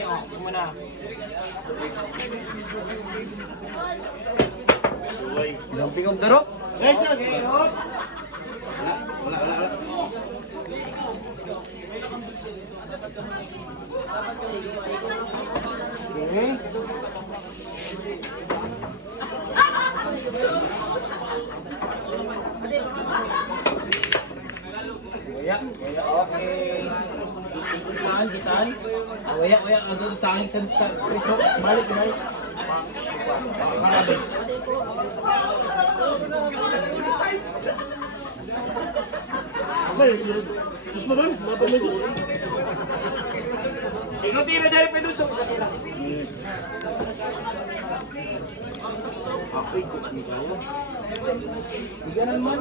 eh. O, yung muna. Jumping of the rope. Okay, hop. Okay. Waya, okay. Gitan. Waya, agad sa akin sa preso. Balik. Marami. Terus mo ba? Ikaw tira dahil pelusok. Ako'y kukan kayo. Bigyan naman.